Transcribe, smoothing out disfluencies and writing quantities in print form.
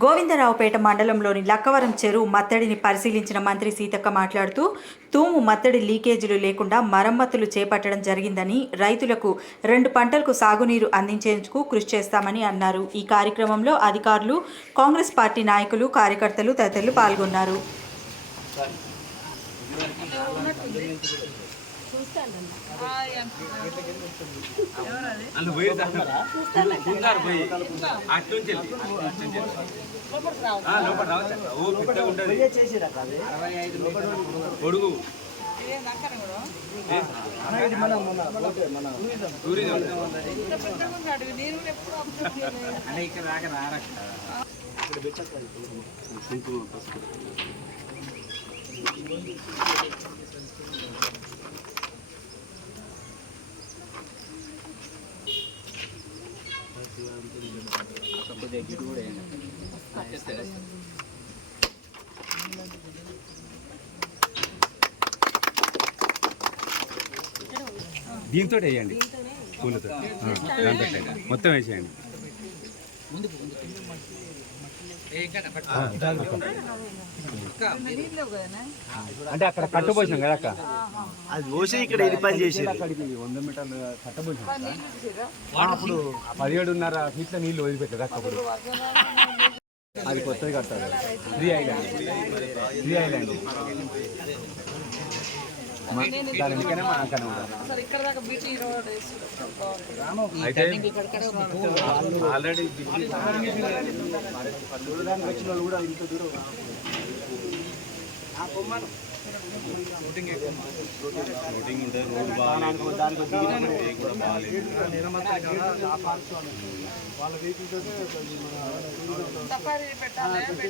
గోవిందరావుపేట మండలంలోని లక్కవరం చెరువు మత్తడిని పరిశీలించిన మంత్రి సీతక్క మాట్లాడుతూ తూము మత్తడి లీకేజీలు లేకుండా మరమ్మతులు చేపట్టడం జరిగిందని, రైతులకు 2 పంటలకు సాగునీరు అందించేందుకు కృషి చేస్తామని అన్నారు. ఈ కార్యక్రమంలో అధికారులు, కాంగ్రెస్ పార్టీ నాయకులు, కార్యకర్తలు తదితరులు పాల్గొన్నారు. దీంతో వేయండి, పూలతో మొత్తం వేసేయండి. అంటే అక్కడ కట్టబోసాం కదా అక్క, అది పోసి ఇక్కడ ఎలిపని చేసి అక్కడికి 100 మీటర్లు కట్టబోసాం. అప్పుడు 17.5 ఫీట్ల నీళ్ళు వదిలిపెట్టారు అక్కడ. అది కొత్తది కట్టాలి. 3 ఐలాండ్ దాని ఎందుకనే మా అక్కడ అయితే ఆల్రెడీ వచ్చిన వాళ్ళు కూడా ఇంత దూరం షూటింగ్ ఉంటుంది, రోడ్డు బాగాలేదు, కూడా బాగాలేదు. వాళ్ళ వెహికల్